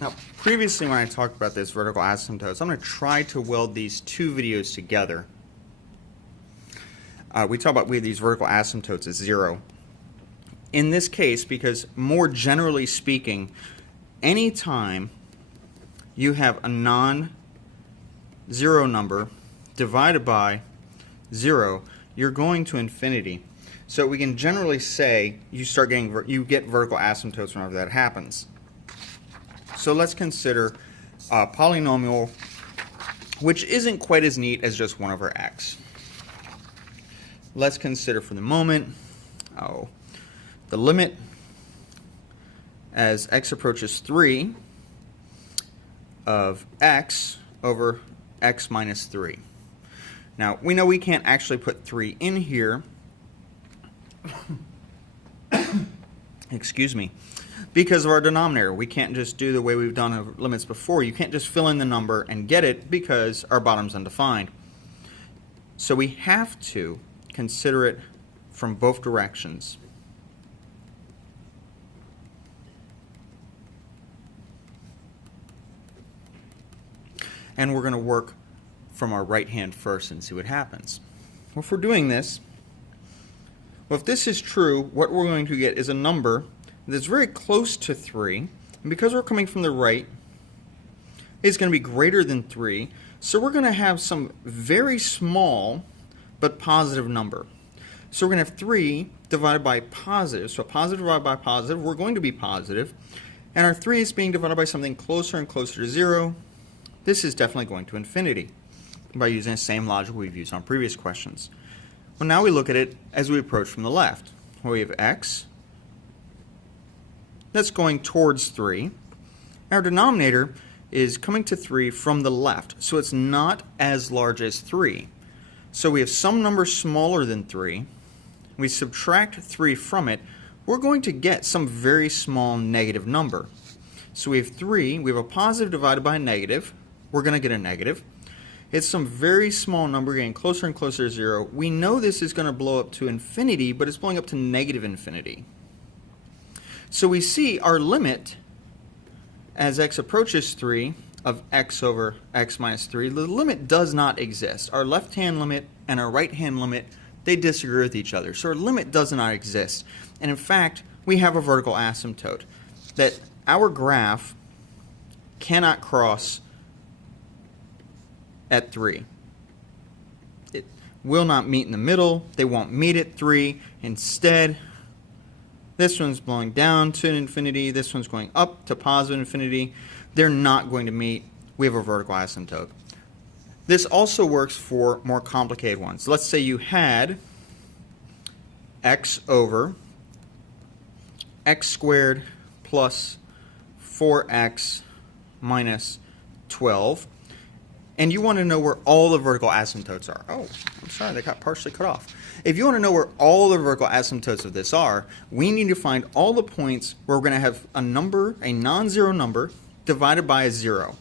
Now, previously when I talked about this vertical asymptotes, I'm going to try to weld these two videos together. We talk about these vertical asymptotes as zero. In this case, because more generally speaking, anytime you have a non-zero number divided by 0, you're going to infinity. So we can generally say you get vertical asymptotes whenever that happens. So let's consider a polynomial which isn't quite as neat as just 1 over x. Let's consider for the moment the limit as x approaches 3 of x over x minus 3. Now, we know we can't actually put 3 in here, excuse me, because of our denominator. We can't just do the way we've done limits before. You can't just fill in the number and get it because our bottom's undefined. So we have to consider it from both directions. And we're going to work from our right hand first and see what happens. Well, if we're doing this, if this is true, what we're going to get is a number that's very close to 3. And because we're coming from the right, it's going to be greater than 3. So we're going to have some very small but positive number. So we're going to have 3 divided by positive. So positive divided by positive, we're going to be positive. And our 3 is being divided by something closer and closer to 0. This is definitely going to infinity by using the same logic we've used on previous questions. Well, now we look at it as we approach from the left. Well, we have x. That's going towards 3. Our denominator is coming to 3 from the left, so it's not as large as 3. So we have some number smaller than 3. We subtract 3 from it. We're going to get some very small negative number. So we have 3. We have a positive divided by a negative. We're going to get a negative. It's some very small number getting closer and closer to 0. We know this is going to blow up to infinity, but it's blowing up to negative infinity. So we see our limit as x approaches 3 of x over x minus 3. The limit does not exist. Our left-hand limit and our right-hand limit, they disagree with each other. So our limit does not exist. And in fact, we have a vertical asymptote that our graph cannot cross at 3. It will not meet in the middle. They won't meet at 3. Instead, this one's blowing down to infinity. This one's going up to positive infinity. They're not going to meet. We have a vertical asymptote. This also works for more complicated ones. Let's say you had x over x squared plus 4x minus 12. And you want to know where all the vertical asymptotes are. Oh, I'm sorry, they got partially cut off. If you want to know where all the vertical asymptotes of this are, we need to find all the points where we're going to have a number, a non-zero number, divided by a 0.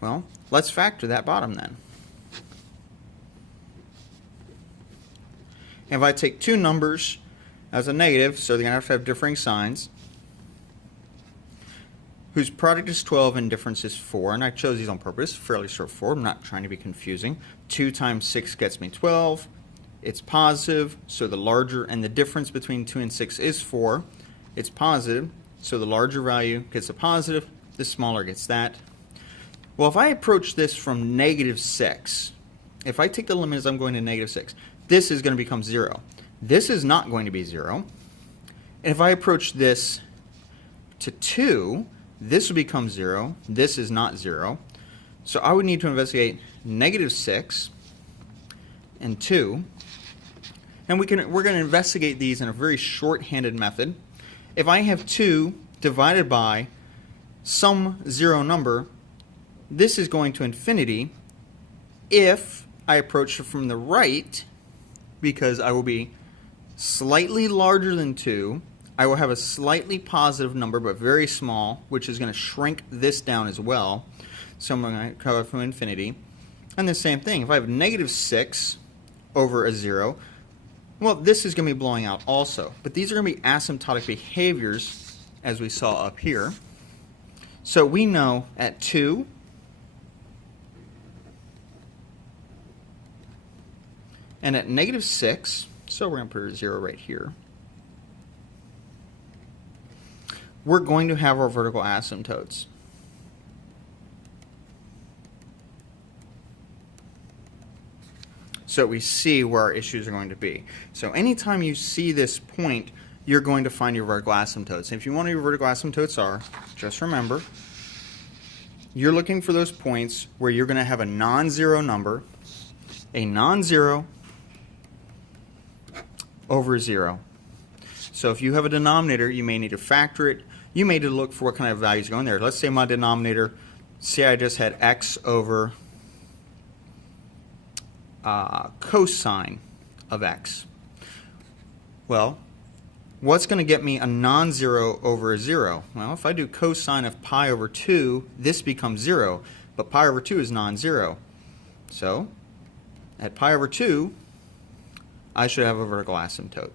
Well, let's factor that bottom then. If I take two numbers as a negative, so they're going to have differing signs, whose product is 12 and difference is 4, and I chose these on purpose, fairly straightforward, I'm not trying to be confusing. 2 times 6 gets me 12, it's positive, so the larger, and the difference between 2 and 6 is 4, it's positive, so the larger value gets a positive, the smaller gets that. Well, if I approach this from negative 6, if I take the limit as I'm going to negative 6, this is going to become 0. This is not going to be 0. And if I approach this to 2, this will become 0. This is not 0. So I would need to investigate negative 6 and 2. And we're going to investigate these in a very short-handed method. If I have 2 divided by some 0 number, this is going to infinity if I approach it from the right, because I will be slightly larger than 2. I will have a slightly positive number, but very small, which is going to shrink this down as well. So I'm going to cover from infinity. And the same thing, if I have negative 6 over a 0, well, this is going to be blowing out also. But these are going to be asymptotic behaviors, as we saw up here. So we know at 2, and at negative 6, so we're going to put a 0 right here, we're going to have our vertical asymptotes. So we see where our issues are going to be. So anytime you see this point, you're going to find your vertical asymptotes. And if you want to know your vertical asymptotes are, just remember, you're looking for those points where you're going to have a non-zero number, a non-zero over 0. So if you have a denominator, you may need to factor it. You may need to look for what kind of values go in there. Let's say my denominator, say I just had x over cosine of x. Well, what's going to get me a non-zero over a 0? Well, if I do cosine of pi over 2, this becomes 0, but pi over 2 is non-zero. So at pi over 2, I should have a vertical asymptote.